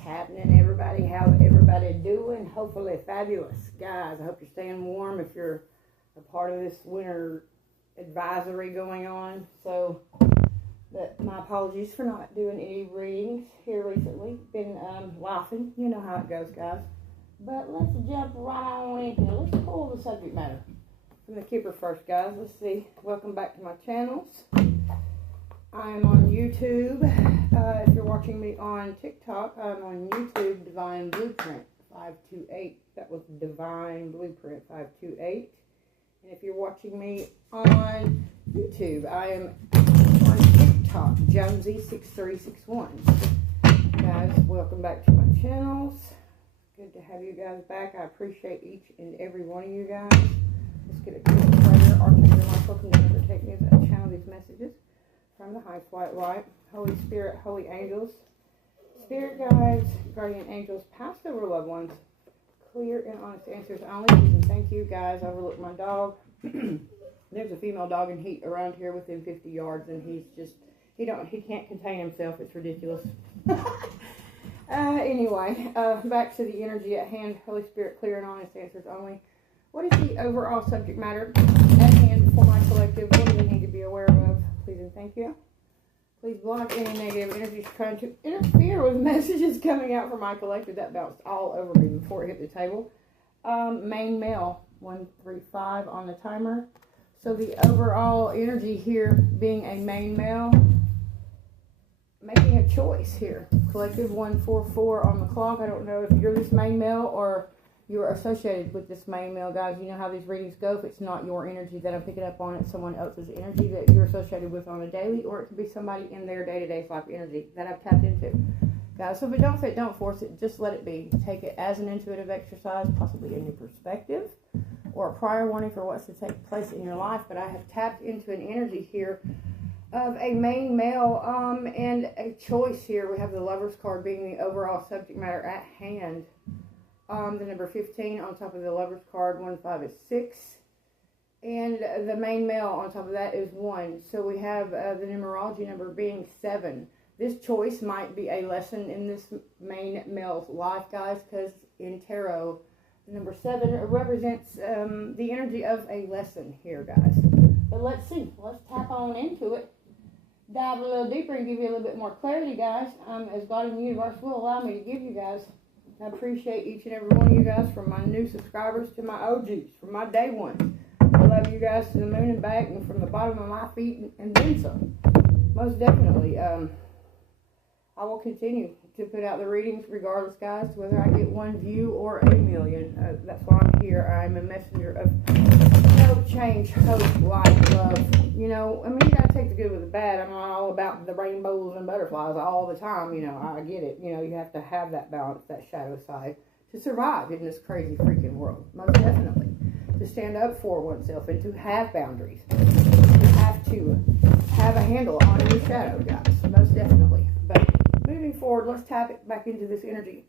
happening, everybody? How everybody doing? Hopefully fabulous. Guys, I hope you're staying warm if you're a part of this winter advisory going on. So, my apologies for not doing any readings here recently. Been laughing. You know how it goes, guys. But let's jump right on in here. Let's pull the subject matter from the keeper first, guys. Let's see. Welcome back to my channels. I'm on YouTube. If you're watching me on TikTok, I'm on YouTube, Divine Blueprint 528. That was Divine Blueprint 528. And if you're watching me on YouTube, I am on TikTok, Jonesy6361. Guys, welcome back to my channels. Good to have you guys back. I appreciate each and every one of you guys. Let's get a quick prayer. Archangel Michael, can you protect me as I channel these messages from the highest white light. Holy Spirit, holy angels, spirit guides, guardian angels, past over loved ones, clear and honest answers only. And thank you, guys. I overlooked my dog. There's a female dog in heat around here within 50 yards, and he's just, he can't contain himself. It's ridiculous. Anyway, back to the energy at hand. Holy Spirit, clear and honest answers only. What is the overall subject matter at hand for my collective? What do we need to be aware of? Please and thank you. Please block any negative energies trying to interfere with messages coming out from my collective. That bounced all over me before it hit the table. Main male, 135 on the timer. So the overall energy here being a main male, making a choice here. Collective 144 on the clock. I don't know if you're this main male or you're associated with this main male, guys. You know how these readings go. If it's not your energy that I'm picking up on, it's someone else's energy that you're associated with on a daily, or it could be somebody in their day-to-day life energy that I've tapped into. Guys, so if it don't fit, don't force it. Just let it be. Take it as an intuitive exercise, possibly a new perspective, or a prior warning for what's to take place in your life. But I have tapped into an energy here of a main male and a choice here. We have the Lover's card being the overall subject matter at hand. The number 15 on top of the Lover's card, 1, 5 is 6. And the main male on top of that is 1. So we have the numerology number being 7. This choice might be a lesson in this main male's life, guys, because in tarot, the number 7 represents the energy of a lesson here, guys. But let's see. Let's tap on into it. Dive a little deeper and give you a little bit more clarity, guys, as God and the universe will allow me to give you guys. I appreciate each and every one of you guys, from my new subscribers to my OGs, from my day ones. I love you guys to the moon and back, and from the bottom of my feet and then some. Most definitely. I will continue to put out the readings regardless, guys, whether I get 1 view or a million. That's why I'm here. I'm a messenger of hope, change, hope, light, love. You know, I mean, you gotta take the good with the bad. I'm not all about the rainbows and butterflies all the time. You know, I get it. You know, you have to have that balance, that shadow side, to survive in this crazy freaking world. Most definitely. To stand up for oneself and to have boundaries. You have to have a handle on your shadow, guys. Most definitely. But moving forward, let's tap it back into this energy.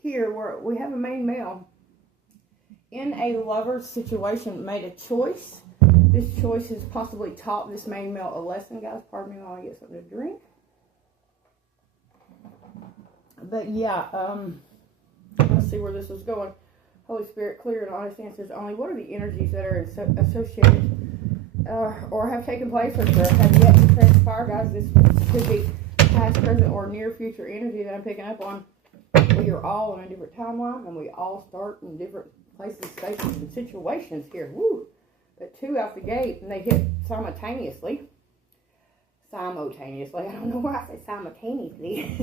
Here, where we have a main male in a lover's situation made a choice. This choice has possibly taught this main male a lesson, guys. Pardon me while I get something to drink. But yeah, let's see where this is going. Holy Spirit, clear and honest answers only. What are the energies that are associated or have taken place or have yet to transpire, guys? This could be past, present, or near future energy that I'm picking up on. We are all in a different timeline, and we all start in different places, spaces, and situations here. Woo! But 2 out the gate, and they hit simultaneously. I don't know why I say simultaneously.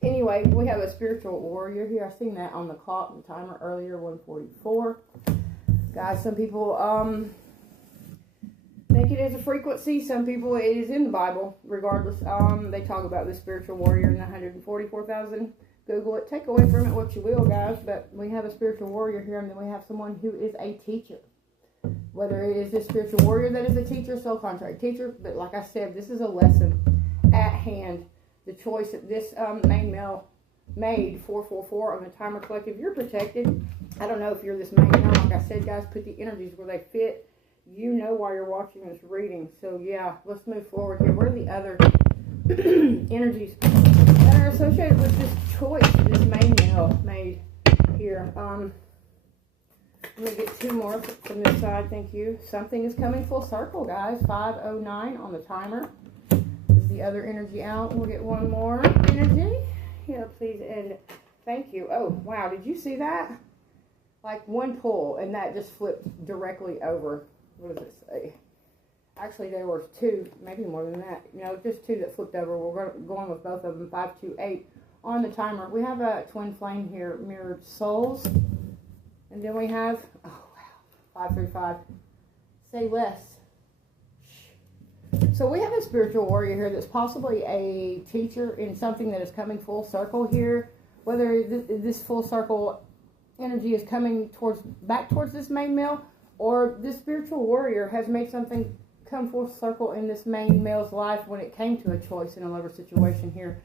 Anyway, we have a spiritual warrior here. I seen that on the clock, the timer earlier, 144. Guys, some people think it is a frequency. Some people, it is in the Bible. Regardless, they talk about the spiritual warrior in the 144,000. Google it. Take away from it what you will, guys. But we have a spiritual warrior here, and then we have someone who is a teacher. Whether it is this spiritual warrior that is a teacher, soul contract teacher, but like I said, this is a lesson at hand. The choice that this main male made, 444 on the timer collective, you're protected. I don't know if you're this main male. Like I said, guys, put the energies where they fit. You know why you're watching this reading. So yeah, let's move forward here. What are the other energies that are associated with choice this main male made here. Let me get two more from this side. Thank you. Something is coming full circle, guys. 5:09 on the timer. This is the other energy out. We'll get one more energy. Yeah, please. And thank you. Oh, wow. Did you see that? Like one pull, and that just flipped directly over. What does it say? Actually, there were two, maybe more than that. You know, just two that flipped over. We're going with both of them. 528 on the timer. We have a twin flame here, mirrored souls. And then we have, oh wow, 535. Say less. So we have a spiritual warrior here that's possibly a teacher in something that is coming full circle here. Whether this full circle energy is coming back towards this main male, or this spiritual warrior has made something come full circle in this main male's life when it came to a choice in a lover situation here,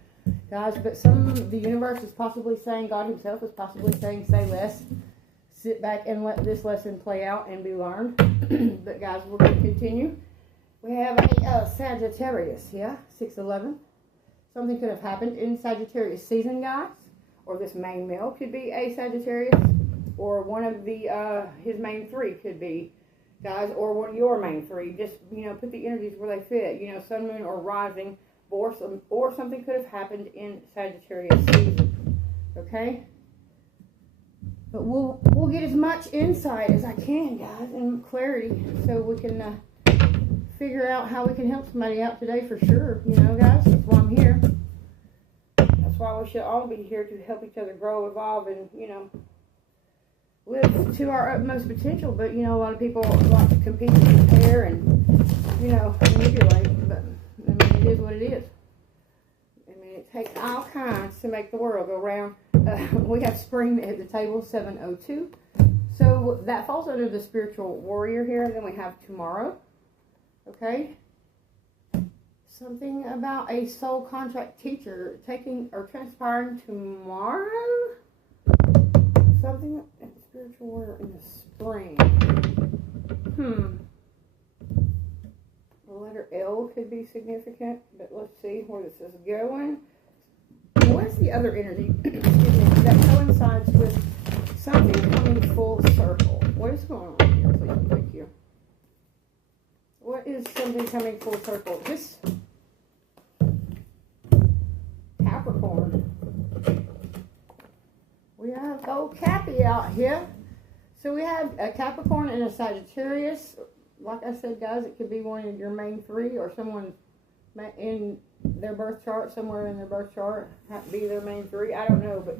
guys. But the universe is possibly saying, God himself is possibly saying, say less. Sit back and let this lesson play out and be learned. But guys, we're going to continue. We have a Sagittarius, yeah, 611. Something could have happened in Sagittarius season, guys. Or this main male could be a Sagittarius. Or one of his main three could be, guys. Or one of your main three. Just, you know, put the energies where they fit. You know, sun, moon, or rising. Or something could have happened in Sagittarius season. Okay? But we'll get as much insight as I can, guys, and clarity, so we can figure out how we can help somebody out today for sure. You know, guys, that's why I'm here. That's why we should all be here, to help each other grow, evolve, and, you know, live to our utmost potential. But, you know, a lot of people like to compete and compare and, you know, manipulate. But, I mean, it is what it is. I mean, it takes all kinds to make the world go round. We have spring at the table, 7:02. So that falls under the spiritual warrior here. Then we have tomorrow. Okay. Something about a soul contract teacher taking or transpiring tomorrow. Something at the spiritual warrior in the spring. The letter L could be significant, but let's see where this is going. What's the other energy that coincides with something coming full circle? What is going on here? Please, thank you. What is something coming full circle? This Capricorn. We have old Cappy out here. So we have a Capricorn and a Sagittarius. Like I said, guys, it could be one of your main three, or someone in their birth chart, somewhere in their birth chart, have to be their main three. I don't know, but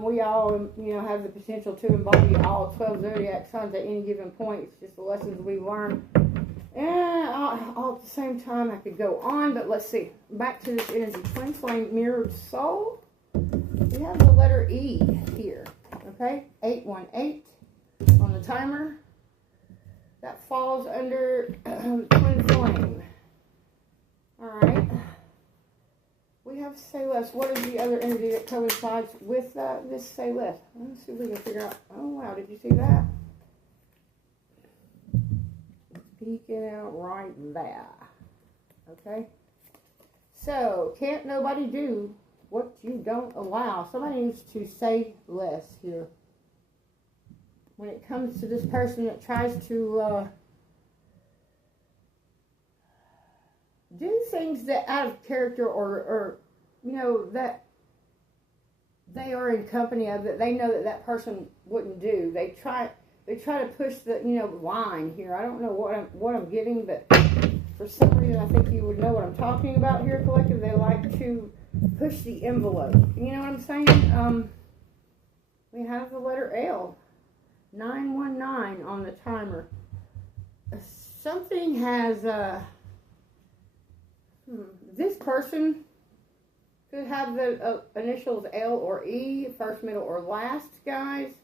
we all, you know, have the potential to embody all 12 zodiac signs at any given point. It's just the lessons we learn. And all at the same time, I could go on, but let's see. Back to this energy. Twin flame, mirrored soul. We have the letter E here. Okay, 818 on the timer. That falls under twin flame. Alright. We have say less. What is the other energy that coincides with this say less? Let's see if we can figure out. Oh, wow. Did you see that? It's peeking out right there. Okay. So, can't nobody do what you don't allow. Somebody needs to say less here. When it comes to this person that tries to do things that out of character, or you know, that they are in company of, that they know that person wouldn't do. They try to push the, you know, line here. I don't know what I'm getting, but for some reason I think you would know what I'm talking about here, collective. They like to push the envelope. You know what I'm saying? We have the letter L. 919 on the timer. Something has this person could have the initials L or E, first, middle, or last, guys.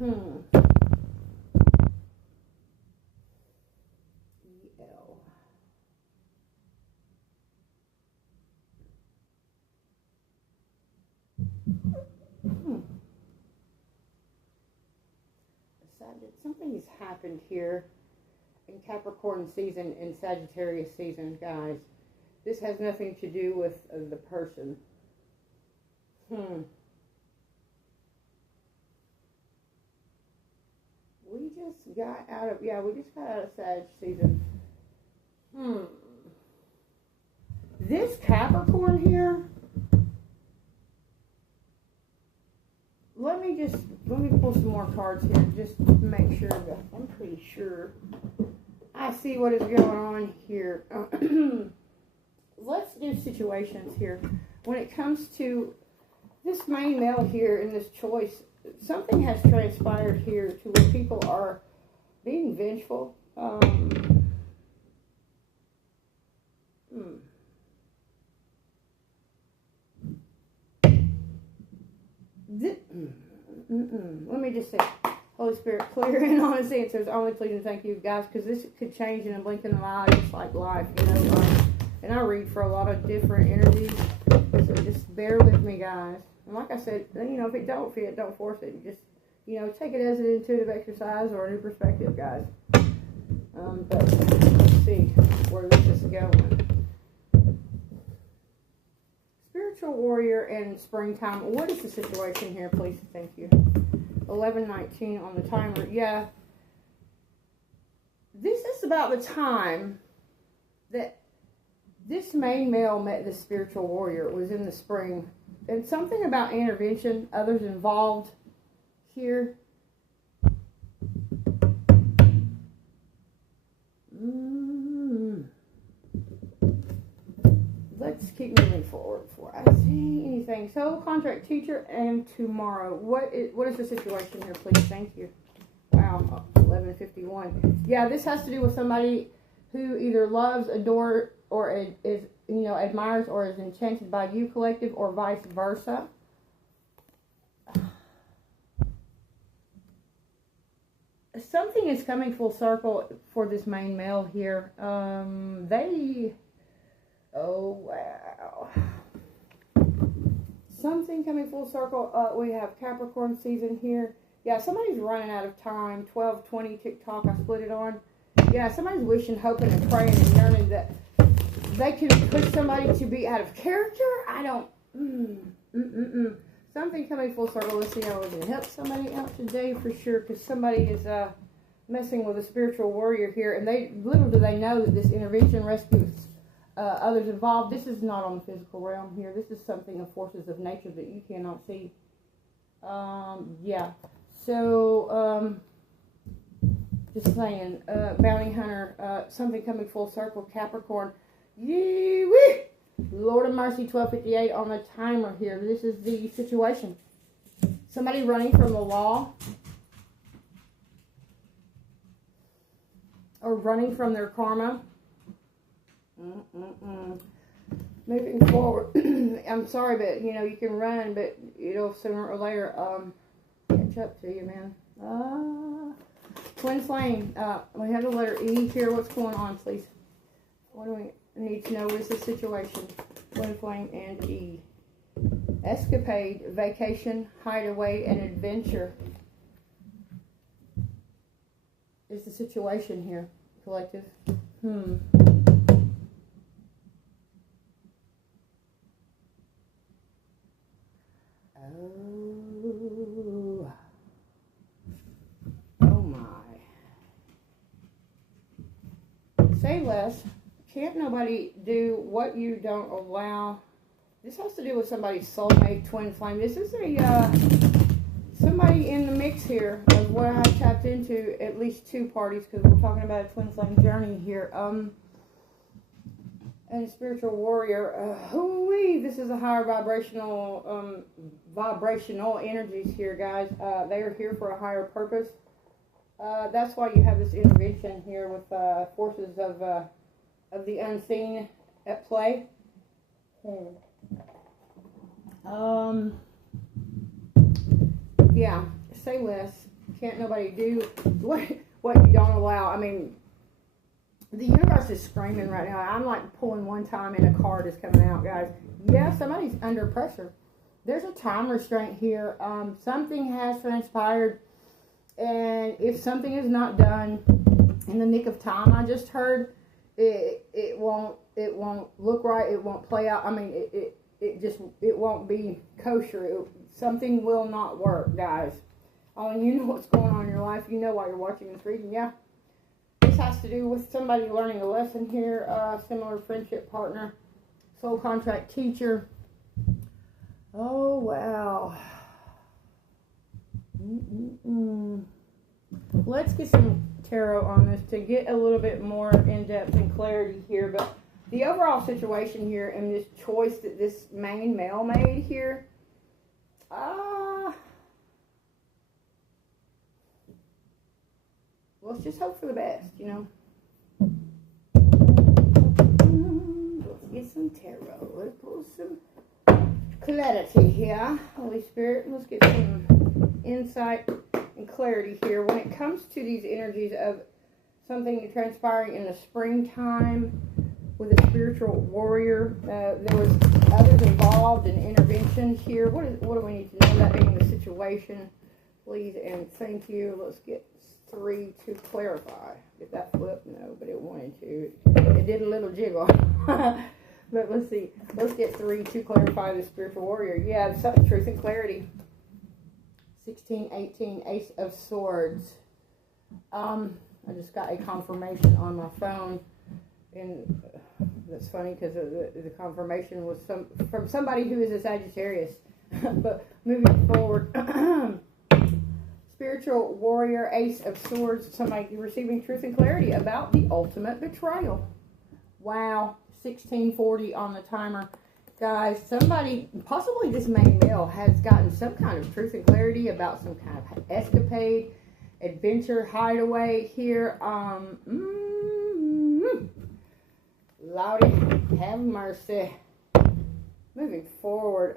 EL. Something has happened here in Capricorn season and Sagittarius season, guys. This has nothing to do with the person. We just got out of Sag season. This Capricorn here, let me pull some more cards here just to make sure that I'm pretty sure I see what is going on here. Let's do situations here. When it comes to this main male here in this choice, something has transpired here to where people are being vengeful. Let me just say, Holy Spirit, clear and honest answers. Only please and thank you, guys, because this could change in a blink of an eye, just like life, you know. And I read for a lot of different energies, so just bear with me, guys. And like I said, you know, if it don't fit, don't force it. You just, you know, take it as an intuitive exercise or a new perspective, guys. But let's see where this is going. Spiritual warrior and springtime. What is the situation here, please? Thank you. 11:19 on the timer. Yeah. This is about the time that this main male met the spiritual warrior. It was in the spring. And something about intervention, others involved here. Let's keep moving forward before I see anything. So, contract teacher and tomorrow. What is the situation here, please? Thank you. Wow, 11:51. Yeah, this has to do with somebody who either loves, adores, or is, you know, admires or is enchanted by you, collective, or vice versa. Something is coming full circle for this main male here. Oh, wow. Something coming full circle. We have Capricorn season here. Yeah, somebody's running out of time. 12:20 TikTok, I split it on. Yeah, somebody's wishing, hoping, and praying and yearning that they can push somebody to be out of character. I don't. Something coming full circle. Let's see how we can help somebody out today for sure, because somebody is messing with a spiritual warrior here, and little do they know that this intervention rescues others involved. This is not on the physical realm here. This is something of forces of nature that you cannot see. Yeah. So, just saying, bounty hunter, something coming full circle, Capricorn. Yee-wee! Lord of Mercy, 12:58 on the timer here. This is the situation. Somebody running from the law. Or running from their karma. Moving forward. I'm sorry, but, you know, you can run, but it'll sooner or later catch up to you, man. Twin flame. We have the letter E here. What's going on, please? What do we need to know? What is the situation? Twin flame and E. Escapade, vacation, hideaway, and adventure is the situation here, collective. Oh my. Say less. Can't nobody do what you don't allow. This has to do with somebody's soulmate, twin flame. This is somebody in the mix here of what I have tapped into, at least two parties, because we're talking about a twin flame journey here. And a spiritual warrior. This is a higher vibrational energies here, guys. They are here for a higher purpose. That's why you have this intervention here with forces of the unseen at play. Yeah, say less. Can't nobody do what you don't allow. I mean, the universe is screaming right now. I'm like pulling one time and a card is coming out, guys. Yeah, somebody's under pressure. There's a time restraint here. Something has transpired, and if something is not done in the nick of time, I just heard, it won't look right. It won't play out. I mean, it won't be kosher. Something will not work, guys. Only you know what's going on in your life. You know why you're watching this reading. Yeah. This has to do with somebody learning a lesson here. Similar friendship partner. Soul contract teacher. Oh, wow. Let's get some tarot on this to get a little bit more in-depth and clarity here. But the overall situation here and this choice that this main male made here, let's just hope for the best, you know. Let's get some tarot. Let's pull some clarity here. Holy Spirit, let's get some insight and clarity here when it comes to these energies of something transpiring in the springtime with a spiritual warrior. There was others involved in intervention here. What do we need to know, that being the situation? Please and thank you. Let's get 3 to clarify. Did that flip? No, but it wanted to. It did a little jiggle. But let's see. Let's get 3 to clarify the spiritual warrior. Yeah, truth and clarity. 16, 18, Ace of Swords. I just got a confirmation on my phone, and that's funny because the confirmation was from somebody who is a Sagittarius. But moving forward, spiritual warrior, Ace of Swords, somebody receiving truth and clarity about the ultimate betrayal. Wow, 1640 on the timer. Guys, somebody, possibly this main male, has gotten some kind of truth and clarity about some kind of escapade, adventure, hideaway here. Lordy, have mercy. Moving forward,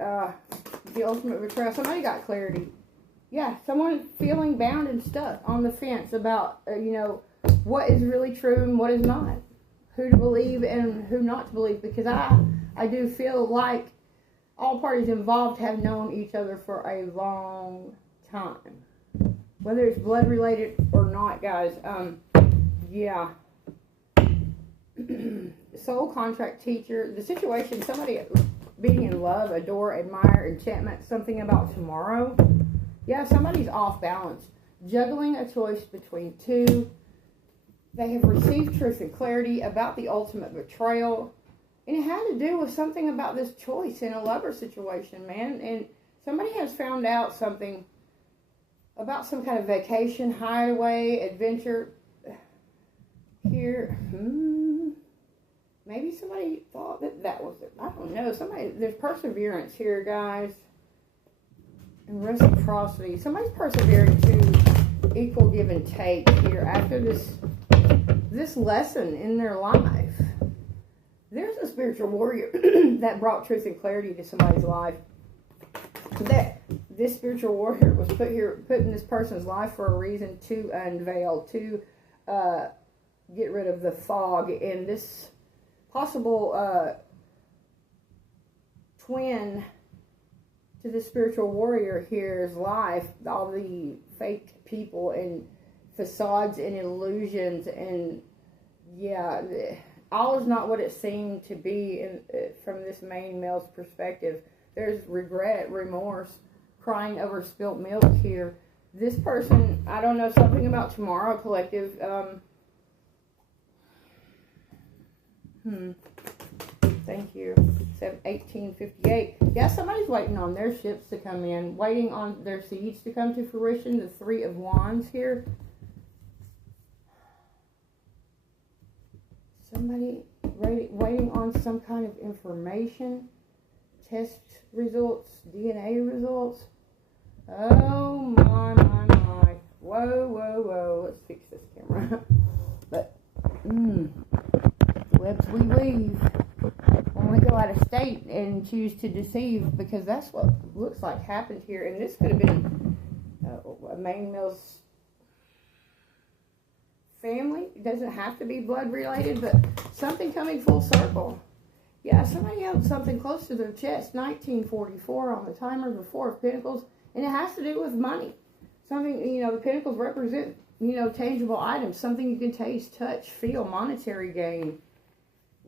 the ultimate betrayal. Somebody got clarity. Yeah, someone feeling bound and stuck on the fence about, what is really true and what is not. Who to believe and who not to believe. Because I do feel like all parties involved have known each other for a long time. Whether it's blood related or not, guys. Yeah. Soul contract teacher. The situation, somebody being in love, adore, admire, enchantment, something about tomorrow. Yeah, somebody's off balance. Juggling a choice between two. They have received truth and clarity about the ultimate betrayal. And it had to do with something about this choice in a lover situation, man. And somebody has found out something about some kind of vacation, hideaway, adventure. Here, maybe somebody thought that was it. I don't know. There's perseverance here, guys. And reciprocity. Somebody's persevering to equal give and take here after this lesson in their life. There's a spiritual warrior that brought truth and clarity to somebody's life. That this spiritual warrior was put in this person's life for a reason, to unveil, to get rid of the fog in this possible twin to the spiritual warrior here's life. All the fake people and facades and illusions, and yeah, all is not what it seemed to be from this main male's perspective. There's regret, remorse, crying over spilt milk here. This person, I don't know, something about tomorrow collective. Thank you. 1858. Yeah, somebody's waiting on their ships to come in, waiting on their seeds to come to fruition. The 3 of Wands here. Somebody waiting on some kind of information, test results, DNA results. Oh my. Whoa. Let's fix this camera. But, webs we weave when we go out of state and choose to deceive, because that's what looks like happened here. And this could have been a main male's family. It doesn't have to be blood related, but something coming full circle. Yeah, somebody held something close to their chest. 1944 on the timer, the 4 of Pentacles, and it has to do with money. Something, the Pentacles represent, tangible items, something you can taste, touch, feel, monetary gain.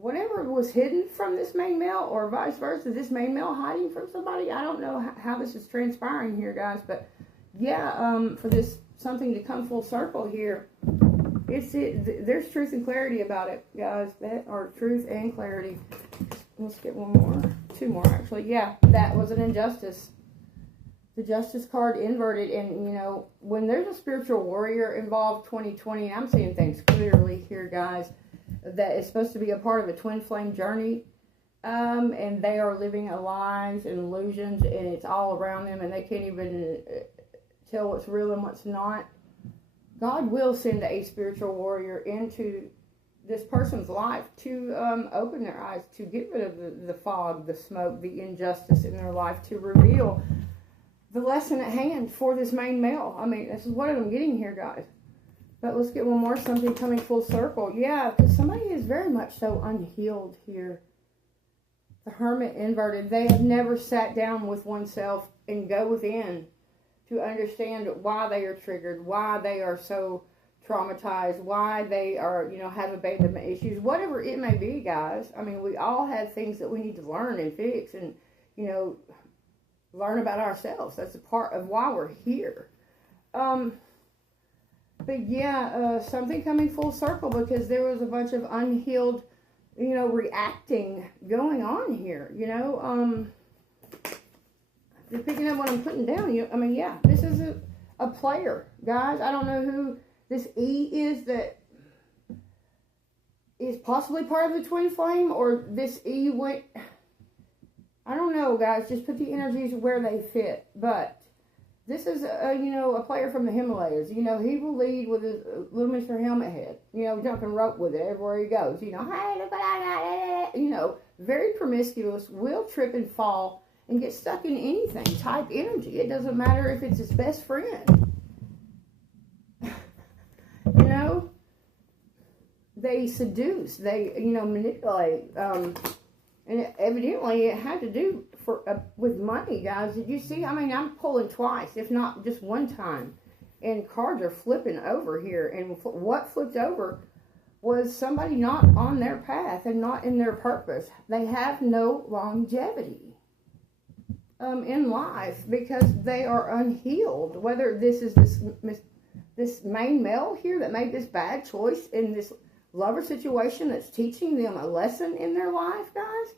whatever was hidden from this main male, or vice versa, this main male hiding from somebody. I don't know how this is transpiring here, guys, but yeah, for this something to come full circle here, there's truth and clarity about it, guys. That are truth and clarity. Let's get one more, two more actually. Yeah, that was an injustice. The Justice card inverted, and you know, when there's a spiritual warrior involved, 2020, I'm seeing things clearly here, guys, that is supposed to be a part of a twin flame journey, and they are living lies and illusions, and it's all around them, and they can't even tell what's real and what's not. God will send a spiritual warrior into this person's life to open their eyes, to get rid of the fog, the smoke, the injustice in their life, to reveal the lesson at hand for this main male. I mean, this is what I'm getting here, guys. But let's get one more, something coming full circle. Yeah, because somebody is very much so unhealed here. The Hermit inverted. They have never sat down with oneself and go within to understand why they are triggered, why they are so traumatized, why they are, you know, have abandonment issues, whatever it may be, guys. I mean, we all have things that we need to learn and fix and, you know, learn about ourselves. That's a part of why we're here. But yeah, something coming full circle, because there was a bunch of unhealed, you know, reacting going on here, you know. You're picking up what I'm putting down. I mean, yeah, this is a player, guys. I don't know who this E is that is possibly part of the twin flame, or this E went, I don't know, guys. Just put the energies where they fit. But this is, you know, a player from the Himalayas. You know, he will lead with his little Mr. Helmet Head. You know, jumping rope with it everywhere he goes. You know, hey, look what I got. You know, very promiscuous, will trip and fall and get stuck in anything type energy. It doesn't matter if it's his best friend. You know, they seduce, they, you know, manipulate. And evidently it had to do with money, guys. Did you see? I mean, I'm pulling twice, if not just one time. And cards are flipping over here. And what flipped over was somebody not on their path and not in their purpose. They have no longevity in life because they are unhealed. Whether this is this main male here that made this bad choice in this lover situation that's teaching them a lesson in their life, guys.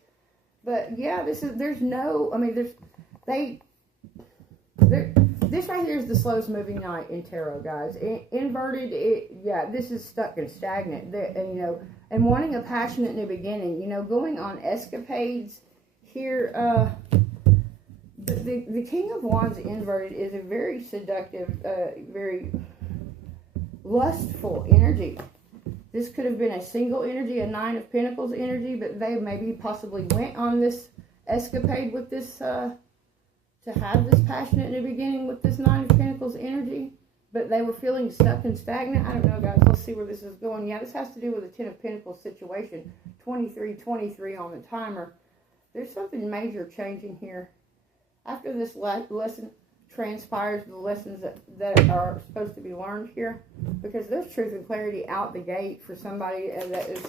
But yeah, this right here is the slowest moving night in tarot, guys. Inverted, this is stuck and stagnant. And, you know, and wanting a passionate new beginning, you know, going on escapades here. The King of Wands inverted is a very seductive, very lustful energy. This could have been a single energy, a Nine of Pentacles energy, but they maybe possibly went on this escapade with this, to have this passionate new beginning with this Nine of Pentacles energy, but they were feeling stuck and stagnant. I don't know, guys. Let's see where this is going. Yeah, this has to do with the Ten of Pentacles situation. 23 on the timer. There's something major changing here. After this lesson transpires, the lessons that are supposed to be learned here, because there's truth and clarity out the gate for somebody that is,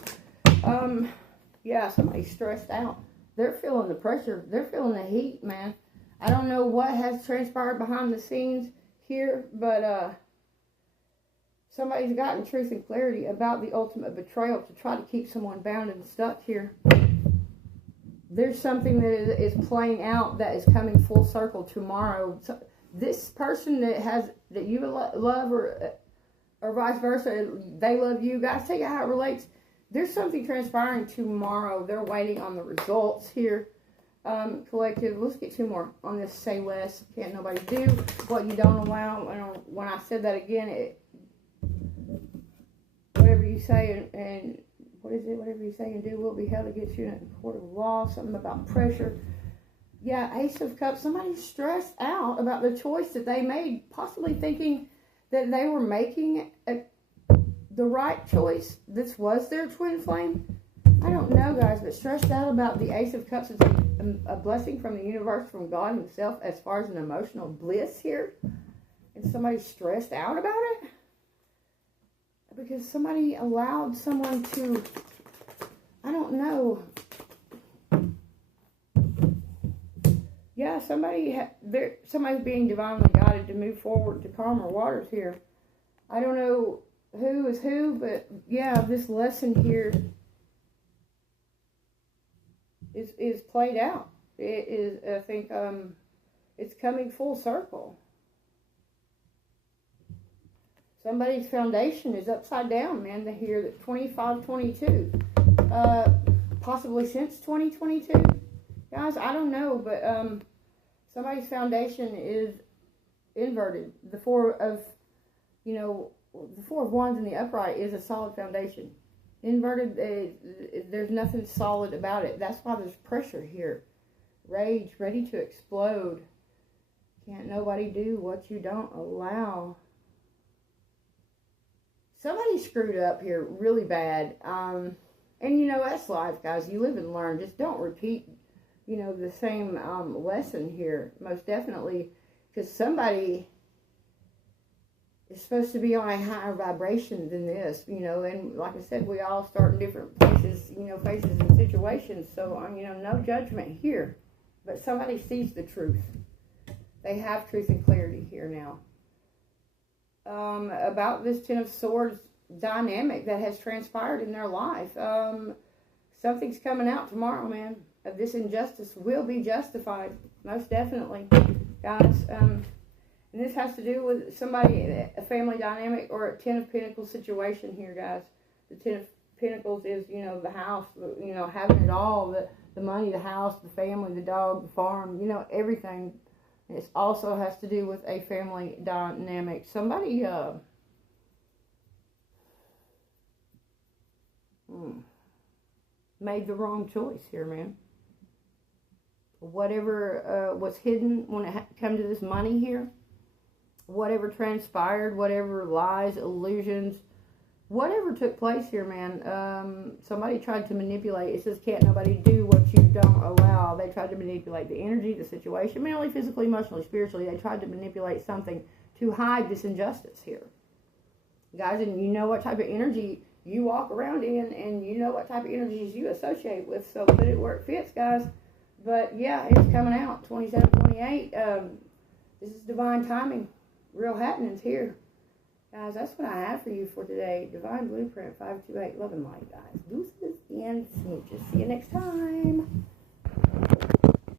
somebody's stressed out. They're feeling the pressure. They're feeling the heat, man. I don't know what has transpired behind the scenes here, but somebody's gotten truth and clarity about the ultimate betrayal to try to keep someone bound and stuck here. There's something that is playing out that is coming full circle tomorrow. So this person that you love, or vice versa, they love you. Guys, tell you how it relates. There's something transpiring tomorrow. They're waiting on the results here. Collective, let's get two more on this. Say less. Can't nobody do what you don't allow. When I said that again, whatever you say and what is it? Whatever you say and do will be held against you in a court of law. Something about pressure. Yeah, Ace of Cups. Somebody's stressed out about the choice that they made, possibly thinking that they were making the right choice. This was their twin flame. I don't know, guys, but stressed out about the Ace of Cups is a blessing from the universe, from God himself, as far as an emotional bliss here. And somebody's stressed out about it because somebody allowed someone to, I don't know. Yeah, somebody's being divinely guided to move forward to calmer waters here. I don't know who is who, but yeah, this lesson here is played out. It is, I think, it's coming full circle. Somebody's foundation is upside down, man. They hear that 2522, possibly since 2022. Guys, I don't know, but somebody's foundation is inverted. The Four of Wands in the upright is a solid foundation. Inverted, there's nothing solid about it. That's why there's pressure here. Rage, ready to explode. Can't nobody do what you don't allow. Somebody screwed up here really bad. And that's life, guys. You live and learn. Just don't repeat, the same lesson here. Most definitely. Because somebody is supposed to be on a higher vibration than this, and like I said, we all start in different places, faces and situations. So, no judgment here. But somebody sees the truth. They have truth and clarity here now. About this Ten of Swords dynamic that has transpired in their life. Something's coming out tomorrow, man. This injustice will be justified. Most definitely, guys. And this has to do with somebody, a family dynamic or a Ten of Pentacles situation here, guys. The Ten of Pentacles is, the house, having it all, the money, the house, the family, the dog, the farm, everything. It also has to do with a family dynamic. Somebody made the wrong choice here, man. Whatever was hidden when it come to this money here, whatever transpired, whatever lies, illusions, whatever took place here, man, somebody tried to manipulate. It says, can't nobody do what you don't allow. They tried to manipulate the energy, the situation, mentally, physically, emotionally, spiritually. They tried to manipulate something to hide this injustice here. Guys, and you know what type of energy you walk around in, and you know what type of energies you associate with, so put it where it fits, guys. But, yeah, it's coming out, 27, 28. This is divine timing. Real happenings here. Guys, that's what I have for you for today. Divine Blueprint 528. Love and light, guys. Deuces and smooches. See you next time.